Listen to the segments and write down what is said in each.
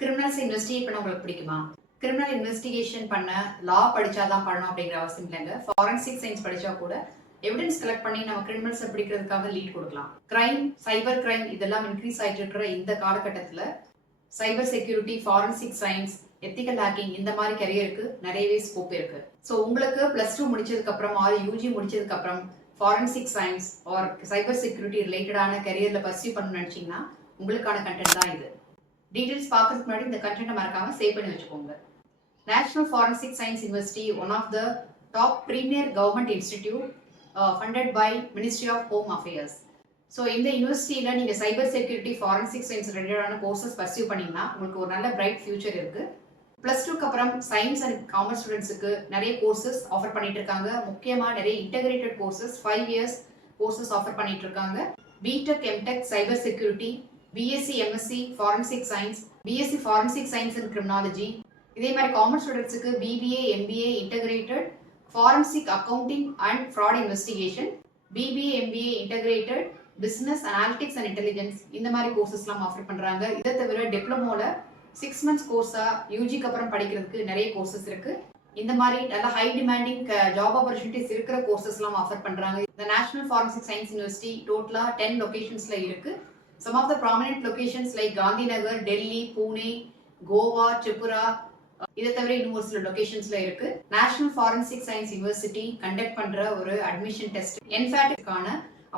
Criminals investigate பண்ண உங்களுக்கு பிடிக்குமா? கிரிமினல் இன்வெஸ்டிகேஷன் பண்ண லா படிச்சாதான் பண்ணணும் அப்படிங்கிற அவசியம் இல்லைங்க. ஃபாரன்சிக் சயின்ஸ் படிச்சா கூட எவிடன்ஸ் கலெக்ட் பண்ணி நம்ம கிரிமினல்ஸை பிடிக்கிறதுக்காக லீட் கொடுக்கலாம். கிரைம், சைபர் கிரைம் இதெல்லாம் இன்க்ரீஸ் ஆயிட்டு இருக்கிற இந்த காலகட்டத்தில் cyber security, forensic science, ethical hacking இந்த மாதிரி கரியருக்கு நிறையவே ஸ்கோப் இருக்கு. ஸோ உங்களுக்கு +2 முடிச்சதுக்கு அப்புறம் ஆர் யூஜி முடிச்சதுக்கு அப்புறம் forensic science or cyber security ரிலேட்டடான கரியர்ல பர்சியூ பண்ணணும்னு நினைச்சீங்கன்னா உங்களுக்கான கண்டென்ட் தான் இது. டீடைல்ஸ் பார்க்கறதுக்கு முன்னாடி இந்த கண்டென்ட்டை மறக்காம சேவ் பண்ணி வச்சுக்கோங்க. National forensic science university one of the top premier government institute funded by ministry of home affairs. So இந்த யூனிவர்சிட்டியில் நீங்கள் சைபர் செக்யூரிட்டி, ஃபாரன்சிக் சயின்ஸ் ரிலேட்டடான கோர்சஸ் பர்சியூ பண்ணிங்கன்னா உங்களுக்கு ஒரு நல்ல பிரைட் ஃபியூச்சர் இருக்கு. +2க்கு அப்புறம் சயின்ஸ் அண்ட் காமர்ஸ் ஸ்டூடெண்ட்ஸுக்கு நிறைய கோர்சஸ் ஆஃபர் பண்ணிட்டு இருக்காங்க. முக்கியமாக நிறைய integrated courses 5 years courses offer பண்ணிட்டு இருக்காங்க. BTech, MTech, cyber security, BSc, MSc forensic science, BSc forensic science and criminology. இதே மாதிரி காமர்ஸ் ஸ்டூடெண்ட்ஸுக்கு BBA, MBA, integrated forensic accounting and fraud investigation, BBA, MBA integrated business analytics and intelligence இந்த மாதிரி கோர்சஸ்லாம் offer பண்றாங்க. இதை தவிர டிப்ளமோல 6 months கோர்ஸா யூஜிக்கு அப்புறம் படிக்கிறதுக்கு நிறைய கோர்சஸ் இருக்கு. இந்த மாதிரி நல்ல ஹை டிமாண்டிங் ஜாப் ஆப்பர்ச்சுனிட்டிஸ் இருக்கிற கோர்சஸ்லாம் ஆஃபர் பண்றாங்க. இந்த நேஷனல் ஃபாரன்சிக் சயின்ஸ் யூனிவர்சிட்டி டோட்டலா 10 லொகேஷன்ஸ்ல இருக்கு. Some of the prominent locations like Gandhinagar, Delhi, Pune, Goa, Tripura இதை தவிர இன்னும் ஒரு சில லொகேஷன்ஸ்ல இருக்கு. National forensic science university conduct பண்ற ஒரு அட்மிஷன் டெஸ்ட் என்ஃபேட்டுக்கான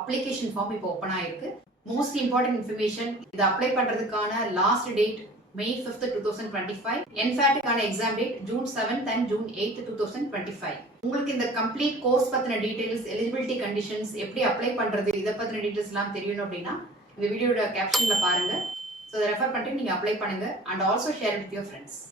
அப்ளிகேஷன் ஃபார்ம் இப்போ ஓப்பன் ஆயிருக்கு. மோஸ்ட் இம்பார்ட்டன்ட் இன்ஃபர்மேஷன், இதை அப்ளை பண்றதுக்கான லாஸ்ட் டேட் May 5th, 2025. என்ஃபேட்டுக்கான exam date June 7th and June 8th, 2025. உங்களுக்கு இந்த கம்ப்ளீட் கோர்ஸ் பத்தின டீடைல்ஸ், எலிஜிபிலிட்டி கண்டிஷன்ஸ், எப்படி அப்ளை பண்றது இதை பத்தின டீடைல்ஸ் எல்லாம் தெரியணும் அப்படின்னா இந்த வீடியோட கேப்ஷன்ல பாருங்க. ஸோ அதை ரெஃபர் பண்ணிட்டு நீங்க அப்ளை பண்ணுங்க and also share with your friends.